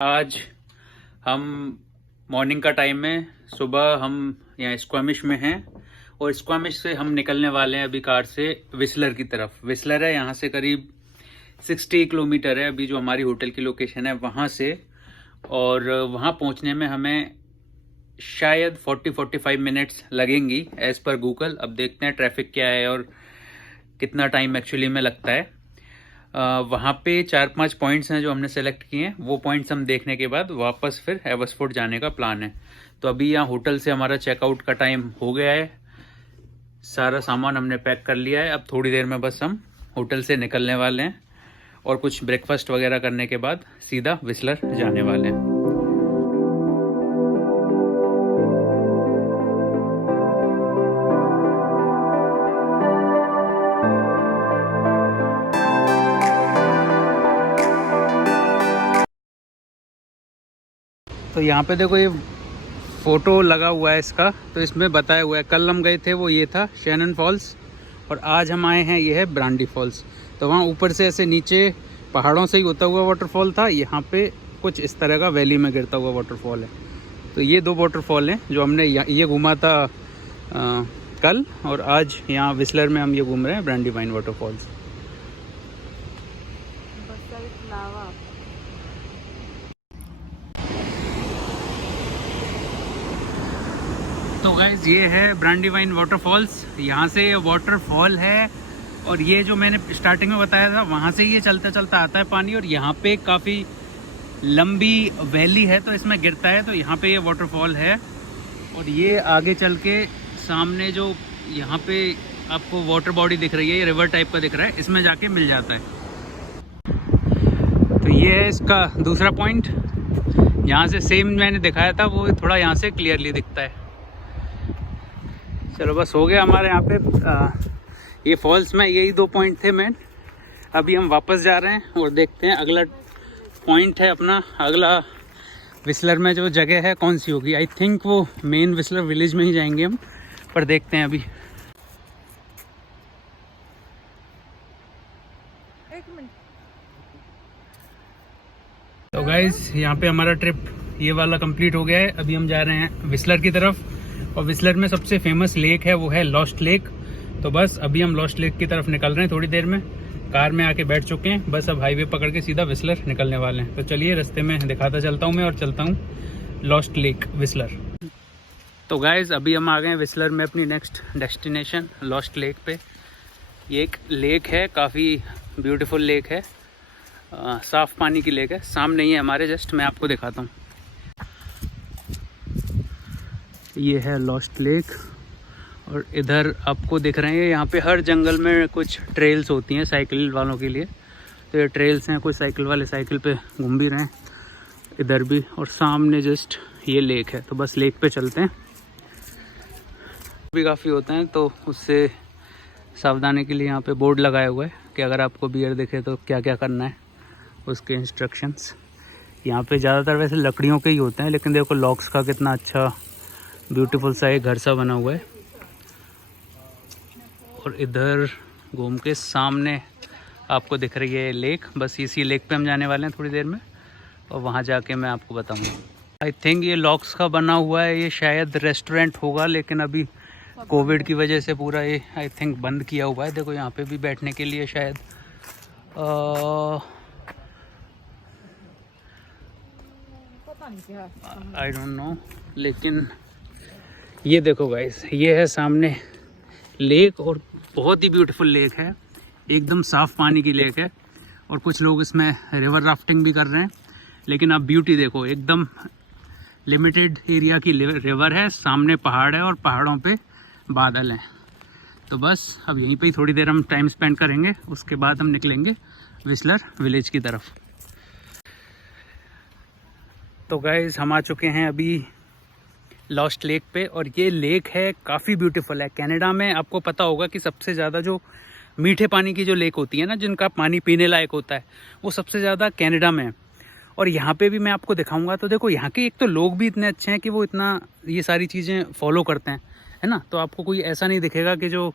आज हम मॉर्निंग का टाइम है। सुबह हम यहाँ स्क्वामिश में हैं और स्क्वामिश से हम निकलने वाले हैं अभी कार से विस्लर की तरफ। विस्लर है यहाँ से करीब 60 किलोमीटर है अभी जो हमारी होटल की लोकेशन है वहाँ से, और वहाँ पहुँचने में हमें शायद 40-45 मिनट्स लगेंगी एज़ पर गूगल। अब देखते हैं ट्रैफिक क्या है और कितना टाइम एक्चुअली में लगता है। वहाँ पे 4-5 पॉइंट्स हैं जो हमने सेलेक्ट किए हैं। वो पॉइंट्स हम देखने के बाद वापस फिर एवसफोर्ड जाने का प्लान है। तो अभी यहाँ होटल से हमारा चेकआउट का टाइम हो गया है, सारा सामान हमने पैक कर लिया है। अब थोड़ी देर में बस हम होटल से निकलने वाले हैं और कुछ ब्रेकफास्ट वगैरह करने के बाद सीधा विस्लर जाने वाले हैं। तो यहाँ पे देखो ये फ़ोटो लगा हुआ है इसका, तो इसमें बताया हुआ है कल हम गए थे वो ये था शैनन फॉल्स, और आज हम आए हैं ये है ब्रांडी फॉल्स। तो वहाँ ऊपर से ऐसे नीचे पहाड़ों से ही होता हुआ वाटरफॉल था, यहाँ पे कुछ इस तरह का वैली में गिरता हुआ वाटरफॉल है। तो ये दो वाटरफॉल हैं जो हमने ये घूमा था कल, और आज यहाँ विस्लर में हम ये घूम रहे हैं ब्रांडी वाइन वाटरफॉल्स। तो गाइज ये है ब्रांडी वाइन वाटरफॉल्स। यहाँ से ये वाटरफॉल है, और ये जो मैंने स्टार्टिंग में बताया था वहाँ से ये चलता चलता आता है पानी, और यहाँ पे काफ़ी लंबी वैली है तो इसमें गिरता है। तो यहाँ पे ये वाटरफॉल है, और ये आगे चल के सामने जो यहाँ पे आपको वाटर बॉडी दिख रही है, ये रिवर टाइप का दिख रहा है, इसमें जाके मिल जाता है। तो ये है इसका दूसरा पॉइंट। यहाँ से सेम मैंने दिखाया था वो थोड़ा यहाँ से क्लियरली दिखता है। चलो बस हो गया हमारे यहाँ पे ये फॉल्स में यही 2 पॉइंट थे मेन। अभी हम वापस जा रहे हैं और देखते हैं अगला पॉइंट है अपना, अगला विस्लर में जो जगह है कौन सी होगी। आई थिंक वो मेन विस्लर विलेज में ही जाएंगे हम, पर देखते हैं अभी। तो गाइज यहाँ पे हमारा ट्रिप ये वाला कंप्लीट हो गया है। अभी हम जा रहे हैं विस्लर की तरफ, और विस्लर में सबसे फेमस लेक है वो है लॉस्ट लेक। तो बस अभी हम लॉस्ट लेक की तरफ निकल रहे हैं। थोड़ी देर में कार में आके बैठ चुके हैं, बस अब हाईवे पकड़ के सीधा विस्लर निकलने वाले हैं। तो चलिए रास्ते में दिखाता चलता हूँ मैं, और चलता हूँ लॉस्ट लेक विस्लर। तो गाइज अभी हम आ गए हैं विस्लर में अपनी नेक्स्ट डेस्टिनेशन लॉस्ट लेक पे। ये एक लेक है, काफ़ी ब्यूटीफुल लेक है, साफ़ पानी की लेक है। सामने ही है हमारे, जस्ट मैं आपको दिखाता हूँ। ये है लॉस्ट लेक, और इधर आपको दिख रहे हैं यहाँ पे हर जंगल में कुछ ट्रेल्स होती हैं साइकिल वालों के लिए। तो ये ट्रेल्स हैं, कुछ साइकिल वाले साइकिल पे घूम भी रहे हैं इधर भी, और सामने जस्ट ये लेक है। तो बस लेक पे चलते हैं। भी काफ़ी होते हैं तो उससे सावधानी के लिए यहाँ पे बोर्ड लगाया हुआ है कि अगर आपको बियर दिखे तो क्या क्या करना है, उसके इंस्ट्रक्शंस। यहाँ पे ज़्यादातर वैसे लकड़ियों के ही होते हैं, लेकिन देखो लॉक्स का कितना अच्छा ब्यूटीफुल सा एक घर सा बना हुआ है। और इधर घूम के सामने आपको दिख रही है लेक। बस इसी लेक पे हम जाने वाले हैं थोड़ी देर में, और वहाँ जाके मैं आपको बताऊंगा। आई थिंक ये लॉक्स का बना हुआ है, ये शायद रेस्टोरेंट होगा, लेकिन अभी कोविड की वजह से पूरा ये आई थिंक बंद किया हुआ है। देखो यहाँ पे भी बैठने के लिए शायद आई डोंट नो, लेकिन ये देखो गाइस, ये है सामने लेक, और बहुत ही ब्यूटीफुल लेक है, एकदम साफ़ पानी की लेक है। और कुछ लोग इसमें रिवर राफ्टिंग भी कर रहे हैं। लेकिन आप ब्यूटी देखो, एकदम लिमिटेड एरिया की रिवर है, सामने पहाड़ है और पहाड़ों पे बादल हैं। तो बस अब यहीं पे ही थोड़ी देर हम टाइम स्पेंड करेंगे, उसके बाद हम निकलेंगे विस्लर विलेज की तरफ। तो गाइस हम आ चुके हैं अभी लॉस्ट लेक पे, और ये लेक है काफ़ी ब्यूटीफुल है। कनाडा में आपको पता होगा कि सबसे ज़्यादा जो मीठे पानी की जो लेक होती है ना, जिनका पानी पीने लायक होता है, वो सबसे ज़्यादा कनाडा में है। और यहाँ पे भी मैं आपको दिखाऊंगा। तो देखो यहाँ के एक तो लोग भी इतने अच्छे हैं कि वो इतना ये सारी चीज़ें फॉलो करते हैं, है ना। तो आपको कोई ऐसा नहीं दिखेगा कि जो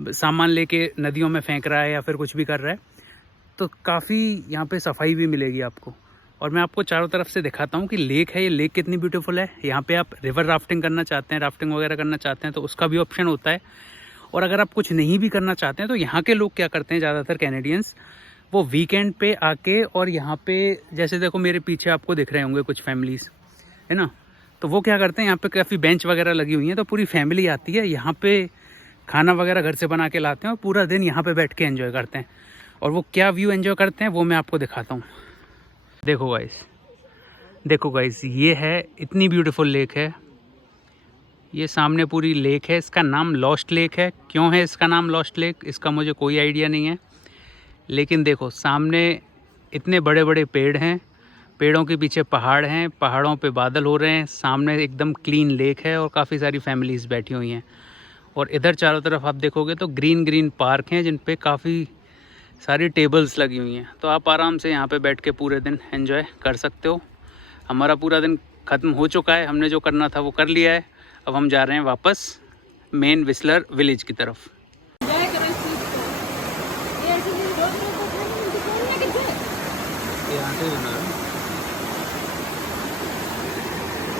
सामान लेके नदियों में फेंक रहा है या फिर कुछ भी कर रहा है। तो काफ़ी यहाँ पे सफाई भी मिलेगी आपको। और मैं आपको चारों तरफ से दिखाता हूँ कि लेक है, ये लेक कितनी ब्यूटीफुल है। यहाँ पे आप रिवर राफ्टिंग करना चाहते हैं, राफ्टिंग वगैरह करना चाहते हैं तो उसका भी ऑप्शन होता है। और अगर आप कुछ नहीं भी करना चाहते हैं तो यहाँ के लोग क्या करते हैं, ज़्यादातर कैनेडियंस, वो वीकेंड पे आके और यहाँ पे जैसे देखो मेरे पीछे आपको दिख रहे होंगे कुछ फैमिलीज़, है ना, तो वो क्या करते हैं, यहाँ पे काफ़ी बेंच वगैरह लगी हुई हैं तो पूरी फैमिली आती है, यहाँ पे खाना वगैरह घर से बना के लाते हैं और पूरा दिन यहाँ पे बैठ के एंजॉय करते हैं। और वो क्या व्यू एंजॉय करते हैं वो मैं आपको दिखाता हूँ। देखो गाइस, ये है, इतनी ब्यूटीफुल लेक है। ये सामने पूरी लेक है, इसका नाम लॉस्ट लेक है। क्यों है इसका नाम लॉस्ट लेक, इसका मुझे कोई आइडिया नहीं है, लेकिन देखो सामने इतने बड़े बड़े पेड़ हैं, पेड़ों के पीछे पहाड़ हैं, पहाड़ों पे बादल हो रहे हैं, सामने एकदम क्लीन लेक है और काफ़ी सारी फैमिलीज़ बैठी हुई हैं। और इधर चारों तरफ आप देखोगे तो ग्रीन ग्रीन पार्क हैं जिन पे काफ़ी सारी टेबल्स लगी हुई हैं, तो आप आराम से यहाँ पे बैठ के पूरे दिन एंजॉय कर सकते हो। हमारा पूरा दिन ख़त्म हो चुका है, हमने जो करना था वो कर लिया है। अब हम जा रहे हैं वापस मेन विस्लर विलेज की तरफ।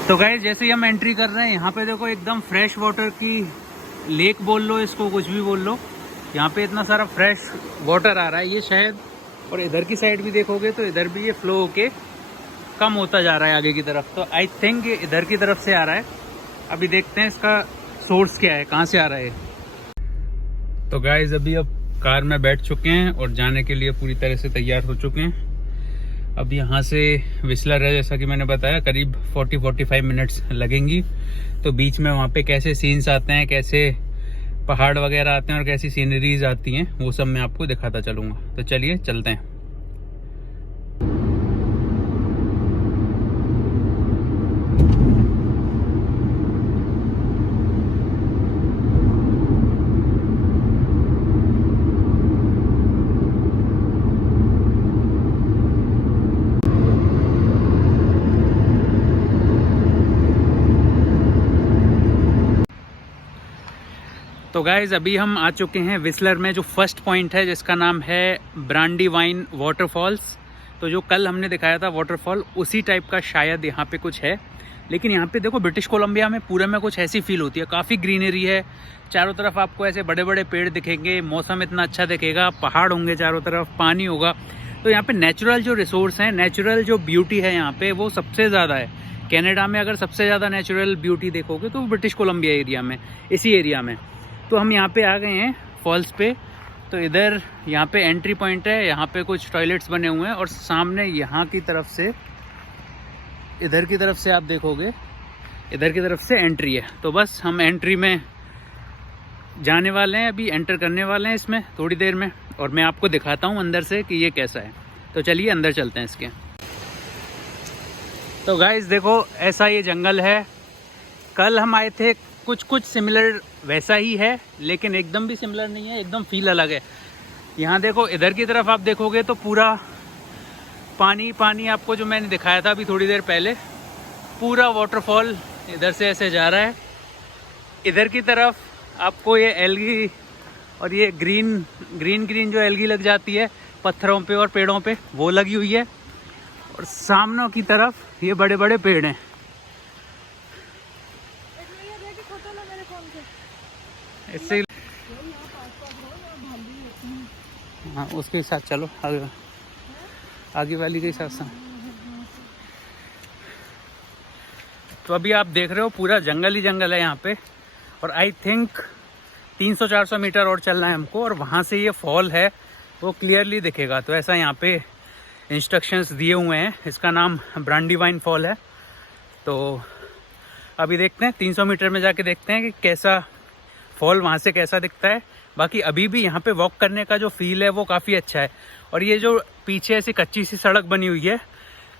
तो गाइस जैसे ही हम एंट्री कर रहे हैं यहाँ पे देखो एकदम फ्रेश वाटर की लेक बोल लो इसको, कुछ भी बोल लो, यहाँ पे इतना सारा फ्रेश वाटर आ रहा है ये शायद। और इधर की साइड भी देखोगे तो इधर भी ये फ्लो होके कम होता जा रहा है आगे की तरफ, तो आई थिंक ये इधर की तरफ से आ रहा है। अभी देखते हैं इसका सोर्स क्या है, कहाँ से आ रहा है। तो गाइस अभी अब कार में बैठ चुके हैं और जाने के लिए पूरी तरह से तैयार हो चुके हैं। अब यहाँ से विस्लर है, जैसा कि मैंने बताया, करीब 40-45 मिनट्स लगेंगी। तो बीच में वहाँ पे कैसे सीन्स आते हैं, कैसे पहाड़ वगैरह आते हैं और कैसी सीनरीज आती हैं, वो सब मैं आपको दिखाता चलूँगा। तो चलिए चलते हैं। तो गाइज़ अभी हम आ चुके हैं विस्लर में, जो फर्स्ट पॉइंट है जिसका नाम है ब्रांडीवाइन वाटरफॉल्स। तो जो कल हमने दिखाया था वाटरफॉल, उसी टाइप का शायद यहाँ पे कुछ है। लेकिन यहाँ पे देखो ब्रिटिश कोलंबिया में पूरे में कुछ ऐसी फील होती है, काफ़ी ग्रीनरी है, चारों तरफ आपको ऐसे बड़े बड़े पेड़ दिखेंगे, मौसम इतना अच्छा दिखेगा, पहाड़ होंगे चारों तरफ, पानी होगा। तो यहाँ पे नेचुरल जो रिसोर्स हैं, नेचुरल जो ब्यूटी है यहाँ पे, वो सबसे ज़्यादा है। कनाडा में अगर सबसे ज़्यादा नेचुरल ब्यूटी देखोगे तो ब्रिटिश कोलंबिया एरिया में, इसी एरिया में। तो हम यहाँ पे आ गए हैं फॉल्स पे। तो इधर यहाँ पे एंट्री पॉइंट है, यहाँ पे कुछ टॉयलेट्स बने हुए हैं और सामने यहाँ की तरफ से, इधर की तरफ से आप देखोगे, इधर की तरफ से एंट्री है। तो बस हम एंट्री में जाने वाले हैं, अभी एंटर करने वाले हैं इसमें थोड़ी देर में, और मैं आपको दिखाता हूँ अंदर से कि ये कैसा है। तो चलिए अंदर चलते हैं इसके। तो गाइस देखो ऐसा ये जंगल है। कल हम आए थे, कुछ सिमिलर वैसा ही है, लेकिन एकदम भी सिमिलर नहीं है, एकदम फील अलग है। यहाँ देखो इधर की तरफ आप देखोगे तो पूरा पानी पानी, आपको जो मैंने दिखाया था अभी थोड़ी देर पहले, पूरा वाटरफॉल इधर से ऐसे जा रहा है। इधर की तरफ आपको ये एल्गी और ये ग्रीन जो एल्गी लग जाती है पत्थरों पे और पेड़ों पे, वो लगी हुई है। और सामने की तरफ ये बड़े बड़े पेड़ हैं। इससे हाँ उसके साथ चलो, आगे वाली के साथ साथ। तो अभी आप देख रहे हो पूरा जंगल ही जंगल है यहाँ पे, और आई थिंक 300-400 मीटर और चलना है हमको, और वहाँ से ये फॉल है वो क्लियरली दिखेगा। तो ऐसा यहाँ पे इंस्ट्रक्शंस दिए हुए हैं। इसका नाम ब्रांडीवाइन फॉल है। तो अभी देखते हैं 300 मीटर में जाके देखते हैं कि कैसा फॉल वहाँ से कैसा दिखता है। बाकी अभी भी यहाँ पे वॉक करने का जो फील है वो काफ़ी अच्छा है। और ये जो पीछे ऐसी कच्ची सी सड़क बनी हुई है,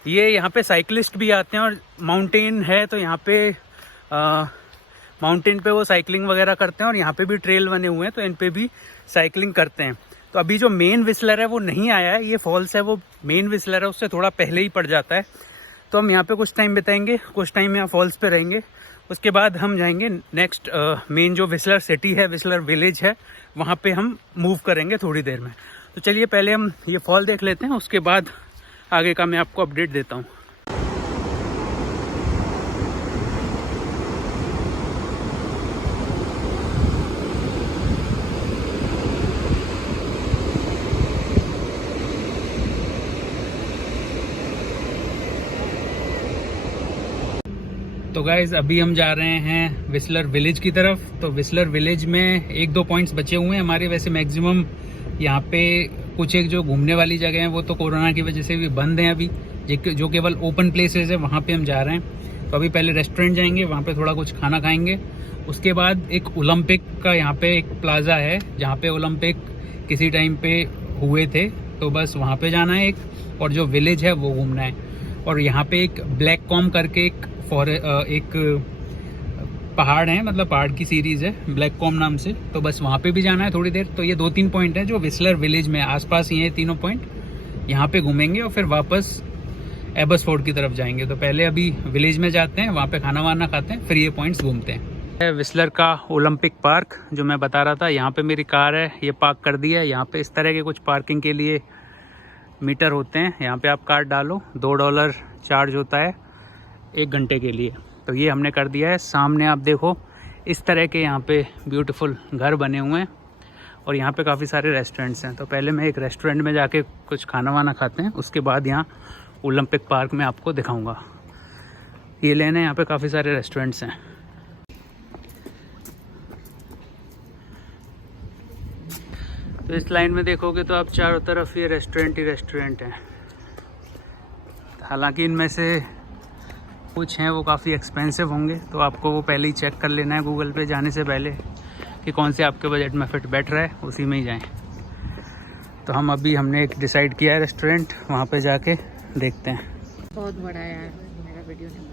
ये यहाँ पे साइकिलिस्ट भी आते हैं, और माउंटेन है तो यहाँ पे माउंटेन पे वो साइकिलिंग वगैरह करते हैं, और यहाँ पे भी ट्रेल बने हुए हैं तो इन पे भी साइकिलिंग करते हैं। तो अभी जो मेन विस्लर है वो नहीं आया है, ये फॉल्स है वो मेन विस्लर है उससे थोड़ा पहले ही पड़ जाता है। तो हम यहाँ पे कुछ टाइम बिताएंगे, कुछ टाइम यहाँ फॉल्स पे रहेंगे, उसके बाद हम जाएंगे नेक्स्ट मेन जो विस्लर सिटी है, विस्लर विलेज है, वहाँ पे हम मूव करेंगे थोड़ी देर में। तो चलिए पहले हम ये फॉल देख लेते हैं, उसके बाद आगे का मैं आपको अपडेट देता हूँ। तो गाइज़ अभी हम जा रहे हैं विस्लर विलेज की तरफ। तो विस्लर विलेज में 1-2 पॉइंट्स बचे हुए हैं हमारे। वैसे मैक्सिमम यहाँ पे कुछ एक जो घूमने वाली जगह हैं वो तो कोरोना की वजह से भी बंद हैं अभी, जो केवल ओपन प्लेसेस है वहाँ पे हम जा रहे हैं। तो अभी पहले रेस्टोरेंट जाएंगे, वहाँ पे थोड़ा कुछ खाना खाएंगे। उसके बाद एक ओलंपिक का यहाँ पे एक प्लाजा है जहाँ पे ओलंपिक किसी टाइम पे हुए थे, तो बस वहाँ पे जाना है एक, और जो विलेज है वो घूमना है। और यहाँ पे एक ब्लैक कॉम करके एक पहाड़ है, मतलब पहाड़ की सीरीज़ है ब्लैक कॉम नाम से, तो बस वहाँ पे भी जाना है थोड़ी देर। तो ये 2-3 पॉइंट है जो विस्लर विलेज में आसपास ही है, तीनों पॉइंट यहाँ पे घूमेंगे और फिर वापस एबसफोर्ड की तरफ जाएंगे। तो पहले अभी विलेज में जाते हैं, वहाँ पे खाना वाना खाते हैं, फिर ये पॉइंट्स घूमते हैं। विस्लर का ओलंपिक पार्क जो मैं बता रहा था, यहाँ पे मेरी कार है, ये पार्क कर दी है। यहाँ पे इस तरह के कुछ पार्किंग के लिए मीटर होते हैं, यहाँ पे आप कार्ड डालो, $2 चार्ज होता है 1 घंटे के लिए। तो ये हमने कर दिया है। सामने आप देखो इस तरह के यहाँ पे ब्यूटीफुल घर बने हुए हैं और यहाँ पे काफ़ी सारे रेस्टोरेंट्स हैं। तो पहले मैं एक रेस्टोरेंट में जाके कुछ खाना वाना खाते हैं, उसके बाद यहाँ ओलंपिक पार्क में आपको दिखाऊंगा। ये लेने यहाँ पे काफ़ी सारे रेस्टोरेंट्स हैं। तो इस लाइन में देखोगे तो आप चारों तरफ ये रेस्टोरेंट ही रेस्टोरेंट हैं। हालांकि इनमें से कुछ हैं वो काफ़ी एक्सपेंसिव होंगे, तो आपको वो पहले ही चेक कर लेना है गूगल पे जाने से पहले कि कौन से आपके बजट में फिट बैठ रहा है, उसी में ही जाएं। तो हमने एक डिसाइड किया है रेस्टोरेंट, वहाँ पे जाके देखते हैं। बहुत बड़ा है यार, मेरा वीडियो नहीं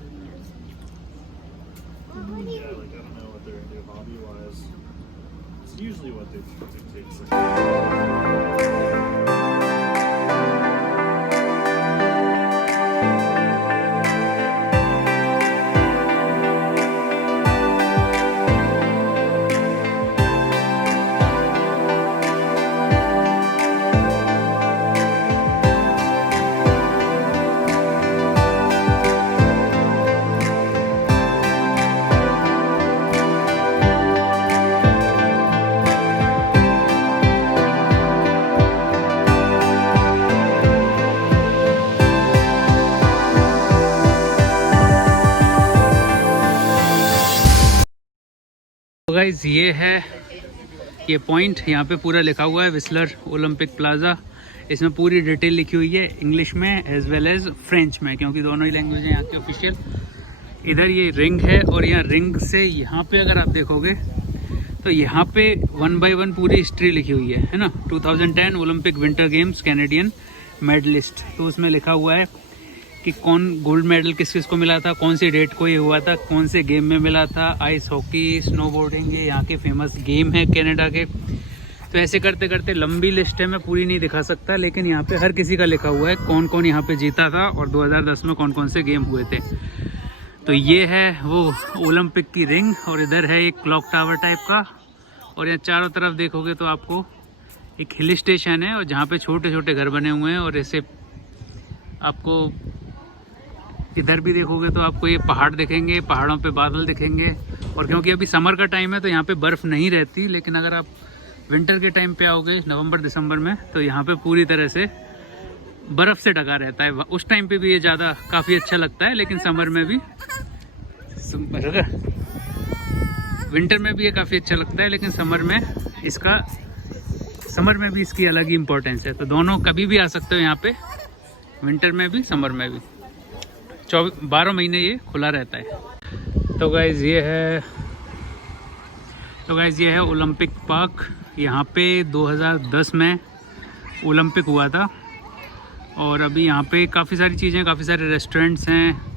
तो गाइस ये पॉइंट यहाँ पे पूरा लिखा हुआ है विस्लर ओलंपिक प्लाजा। इसमें पूरी डिटेल लिखी हुई है इंग्लिश में एज वेल एज फ्रेंच में, क्योंकि दोनों ही लैंग्वेज हैं यहाँ के ऑफिशियल। इधर ये रिंग है और यहाँ रिंग से यहाँ पे अगर आप देखोगे तो यहाँ पे 1 by 1 पूरी हिस्ट्री लिखी हुई है ना। 2010 Olympic winter games Canadian medallist, तो उसमें लिखा हुआ है कि कौन गोल्ड मेडल किस किस को मिला था, कौन सी डेट को ये हुआ था, कौन से गेम में मिला था। आइस हॉकी, स्नोबोर्डिंग, ये यहाँ के फेमस गेम है कनाडा के। तो ऐसे करते करते लंबी लिस्ट है, मैं पूरी नहीं दिखा सकता, लेकिन यहाँ पे हर किसी का लिखा हुआ है कौन कौन यहाँ पे जीता था और 2010 में कौन कौन से गेम हुए थे। तो ये है वो ओलंपिक की रिंग और इधर है एक क्लॉक टावर टाइप का, और यहाँ चारों तरफ देखोगे तो आपको एक हिल स्टेशन है और जहाँ पे छोटे छोटे घर बने हुए हैं। और ऐसे आपको इधर भी देखोगे तो आपको ये पहाड़ दिखेंगे, पहाड़ों पे बादल दिखेंगे। और क्योंकि अभी समर का टाइम है तो यहाँ पे बर्फ़ नहीं रहती, लेकिन अगर आप विंटर के टाइम पे आओगे नवंबर दिसंबर में तो यहाँ पे पूरी तरह से बर्फ़ से ढका रहता है। उस टाइम पे भी ये ज़्यादा काफ़ी अच्छा लगता है, लेकिन समर में भी विंटर में भी ये काफ़ी अच्छा लगता है, लेकिन समर में भी इसकी अलग ही इम्पोर्टेंस है। तो दोनों कभी भी आ सकते हो यहाँ पे, विंटर में भी समर में भी, 12 महीने ये खुला रहता है। तो गाइज़ ये है ओलंपिक पार्क। यहाँ पे 2010 में ओलंपिक हुआ था और अभी यहाँ पे काफ़ी सारी चीज़ें, काफ़ी सारे रेस्टोरेंट्स हैं।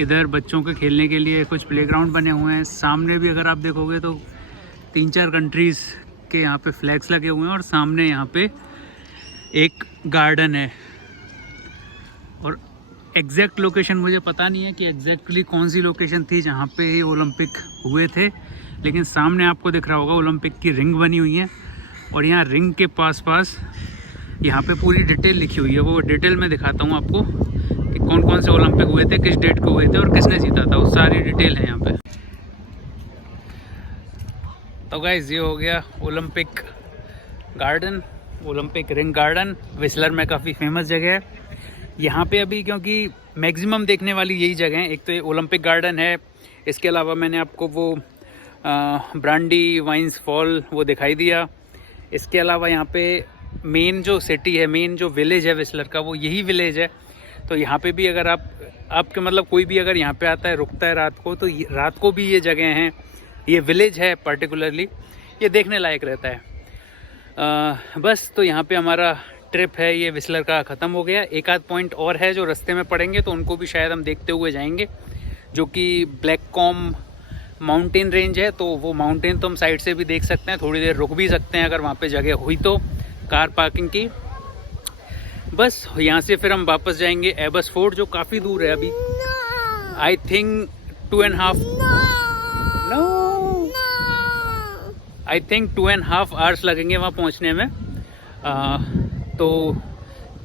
इधर बच्चों के खेलने के लिए कुछ प्लेग्राउंड बने हुए हैं। सामने भी अगर आप देखोगे तो 3-4 कंट्रीज़ के यहाँ पे फ्लैग्स लगे हुए हैं और सामने यहाँ पे एक गार्डन है। और एग्जैक्ट लोकेशन मुझे पता नहीं है कि एग्जैक्टली कौन सी लोकेशन थी जहाँ पे ये ओलंपिक हुए थे, लेकिन सामने आपको दिख रहा होगा ओलंपिक की रिंग बनी हुई है और यहाँ रिंग के पास यहाँ पे पूरी डिटेल लिखी हुई है, वो डिटेल में दिखाता हूँ आपको कि कौन कौन से ओलंपिक हुए थे, किस डेट को हुए थे और किसने जीता था, वो सारी डिटेल है यहाँ पे। तो गाइस ये हो गया Olympic garden, Olympic ring garden whistler में, काफ़ी फेमस जगह है यहाँ पे अभी, क्योंकि मैक्सिमम देखने वाली यही जगह है। एक तो ये ओलंपिक गार्डन है, इसके अलावा मैंने आपको वो ब्रांडी वाइन्स फॉल वो दिखाई दिया। इसके अलावा यहाँ पे मेन जो सिटी है, मेन जो विलेज है विस्लर का, वो यही विलेज है। तो यहाँ पे भी अगर आपके मतलब कोई भी अगर यहाँ पे आता है, रुकता है रात को, तो रात को भी ये जगह हैं, ये विलेज है पर्टिकुलरली, ये देखने लायक रहता है। बस तो यहाँ पे हमारा ट्रिप है ये विस्लर का ख़त्म हो गया। एक आध पॉइंट और है जो रास्ते में पड़ेंगे, तो उनको भी शायद हम देखते हुए जाएंगे, जो कि ब्लैक कॉम माउंटेन रेंज है। तो वो माउंटेन तो हम साइड से भी देख सकते हैं, थोड़ी देर रुक भी सकते हैं अगर वहाँ पे जगह हुई तो कार पार्किंग की। बस यहाँ से फिर हम वापस जाएंगे एबस फोर्ट, जो काफ़ी दूर है अभी, आई थिंक 2.5 आवर्स लगेंगे वहाँ पहुँचने में। तो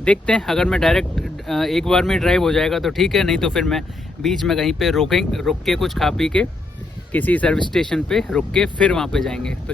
देखते हैं, अगर मैं डायरेक्ट एक बार में ड्राइव हो जाएगा तो ठीक है, नहीं तो फिर मैं बीच में कहीं पे रुक के कुछ खा पी के किसी सर्विस स्टेशन पे रुक के फिर वहाँ पे जाएंगे। तो